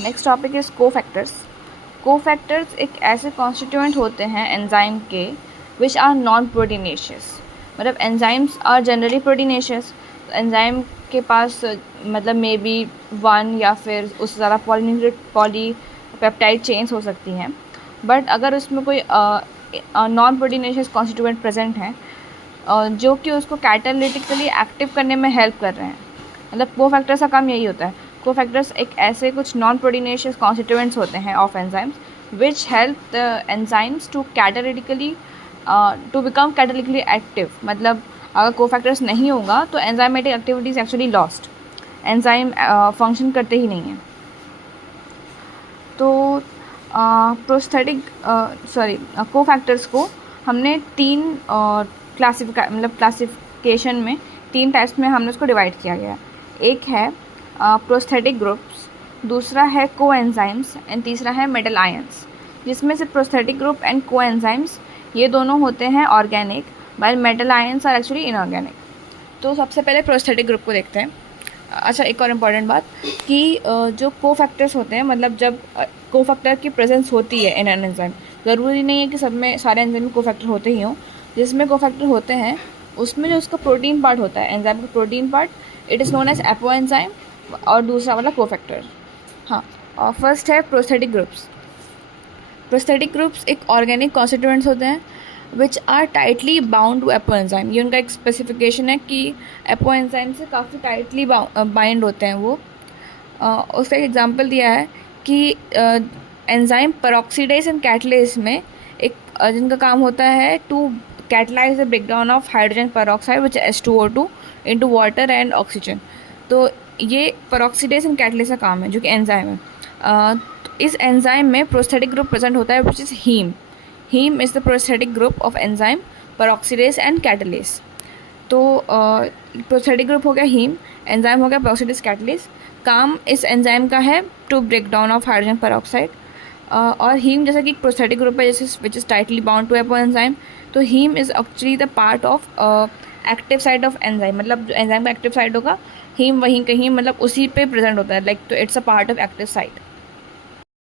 Next topic is cofactors. Cofactors एक ऐसे constituent होते हैं एंजाइम के विच आर नॉन प्रोटीनेशियस। मतलब enzymes are generally proteinaceous. Enzyme के पास मतलब मे बी वन या फिर उससे ज़्यादा पॉलीपेप्टाइड चेन्स हो सकती हैं, बट अगर उसमें कोई नॉन प्रोटीनेशियस कॉन्स्टिट्यूएंट प्रेजेंट हैं जो कि उसको कैटालिटिकली एक्टिव करने में हेल्प कर रहे हैं, मतलब कोफैक्टर्स का काम यही होता है। कोफैक्टर्स एक ऐसे कुछ नॉन प्रोटीनेशियस कॉन्स्टिट्यूएंट्स होते हैं of enzymes which help the enzymes to catalytically to become catalytically active. मतलब अगर कोफैक्टर्स नहीं होगा तो enzymatic activities actually lost, enzyme function करते ही नहीं हैं। तो कोफैक्टर्स को हमने तीन क्लासिफिकेशन में तीन टाइप्स में हमने उसको डिवाइड किया गया। एक है प्रोस्थेटिक ग्रुप्स, दूसरा है कोएंजाइम्स एंड तीसरा है मेटल आयंस। जिसमें से प्रोस्थेटिक ग्रुप एंड कोएंजाइम्स ये दोनों होते हैं organic, while metal ions are actually inorganic. तो सबसे पहले प्रोस्थेटिक ग्रुप को देखते हैं। अच्छा, एक और इम्पॉर्टेंट बात कि जो कोफैक्टर्स होते हैं, मतलब जब कोफैक्टर की प्रेजेंस होती है इन एन एंजाइम, ज़रूरी नहीं है कि सब में सारे एंजाइम में कोफैक्टर होते ही हों। जिसमें कोफैक्टर होते हैं उसमें जो उसका प्रोटीन पार्ट होता है, एंजाइम का protein part, it is known as apoenzyme, और दूसरा वाला कोफैक्टर। हाँ, और फर्स्ट है प्रोस्थेटिक ग्रुप्स। प्रोस्थेटिक ग्रुप्स एक ऑर्गेनिक कॉन्स्टिट्यूएंट्स होते हैं which are tightly bound to apoenzyme. ये उनका एक स्पेसिफिकेशन है कि एपो एंजाइम से काफ़ी टाइटली बाइंड होते हैं वो। उसका एक एग्जांपल दिया है कि एंजाइम पेरोक्सीडेज एंड कैटलेज में एक जिनका काम होता है to catalyse the breakdown of hydrogen peroxide which है H2O2 into water and oxygen. तो ये पेरोक्सीडेज एंड कैटलेज का काम है जो कि एंजाइम है। तो इस एंजाइम में प्रोस्थेटिक ग्रुप प्रेजेंट होता है which is haem. Haem is the prosthetic group of enzyme peroxidase and catalase. तो प्रोस्थेटिक ग्रुप हो गया हीम, एंजाइम हो गया पेरोक्सीडेज कैटलेज। काम इस एंजाइम का है to break down of hydrogen peroxide. और हीम जैसा कि एक ग्रुप है जैसे which is tightly bound to apoenzyme, तो haem is actually the part of active side of enzyme. मतलब जो एंजाइम का एक्टिव साइड होगा, हीम वहीं कहीं मतलब उसी पे प्रेजेंट होता है, लाइक तो it's a part of active side.